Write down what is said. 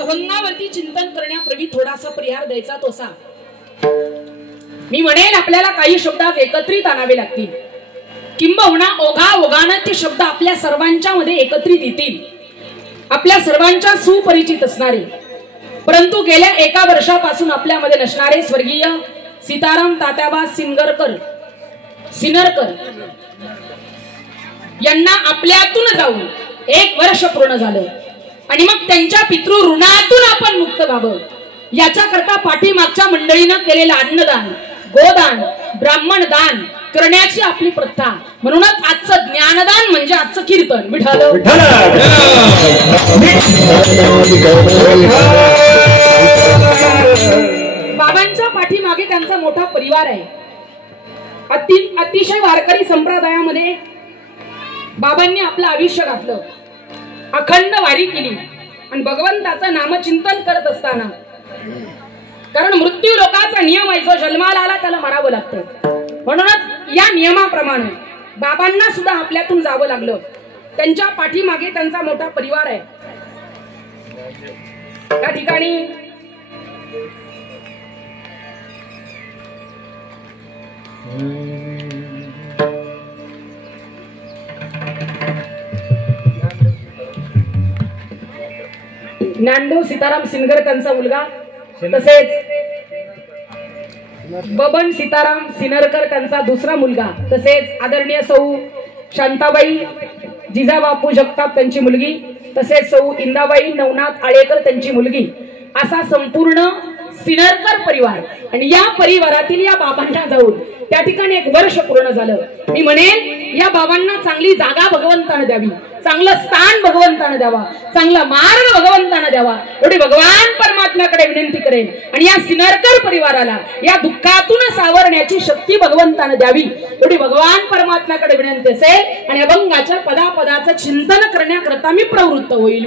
अभंगावरती चिंतन करण्यापूर्वी थोडासा परिहार द्यायचा तोसा मी म्हणेन आपल्याला काही शब्द एकत्रित आणावे लागतील किंबहुना ओघाओघाने ते शब्द आपल्या सर्वांच्या मध्ये एकत्रित येतील आपल्या सर्वांच्या सुपरिचित असणारे परंतु गेल्या एका वर्षापासून आपल्यामध्ये नसणारे स्वर्गीय सीताराम तात्याबा सिनरकर यांना आपल्यातून जाऊन 1 वर्ष पूर्ण झालं आणि मग त्यांच्या पितृ ऋणातून आपण मुक्त व्हावं याच्याकरता पाठीमागच्या मंडळीनं केलेलं अन्नदान गोदान ब्राह्मण दान करण्याची आपली प्रथा म्हणूनच आजचं ज्ञानदान म्हणजे आजचं कीर्तन विठ्ठल बाबांच्या पाठीमागे त्यांचा मोठा परिवार आहे अतिशय वारकरी संप्रदायामध्ये बाबांनी आपलं आयुष्य घातलं अखंड वारी केली आणि भगवंताचं नामचिंतन करत असताना कारण मृत्यू लोकाचा नियम आहे जो जन्माला आला त्याला मरावं लागतं म्हणूनच या नियमाप्रमाणे बाबांना सुद्धा आपल्यातून जावं लागलं त्यांच्या पाठीमागे त्यांचा मोठा परिवार आहे या ठिकाणी ज्ञानदेव सीताराम सिनगर त्यांचा मुलगा तसेच बबन सीताराम सिनरकर त्यांचा दुसरा मुलगा तसेच आदरणीय सौ शांताबाई जिजाबापू जगताप त्यांची मुलगी तसेच सौ इंदाबाई नवनाथ आळेकर त्यांची मुलगी असा संपूर्ण सिनरकर परिवार आणि या परिवारातील या बाबांना जाऊन त्या ठिकाणी 1 वर्ष पूर्ण झालं मी म्हणेन या बाबांना चांगली जागा भगवंताने द्यावी चांगलं स्थान भगवंताने द्यावा चांगला मार्ग भगवंताने द्यावा एवढी भगवान परमात्म्याकडे विनंती करेन आणि या सिनरकर परिवाराला या दुःखातून सावरण्याची शक्ती भगवंताने द्यावी एवढी भगवान परमात्म्याकडे विनंती असेल आणि अभंगाच्या पदापदाचं चिंतन करण्याकरता मी प्रवृत्त होईल.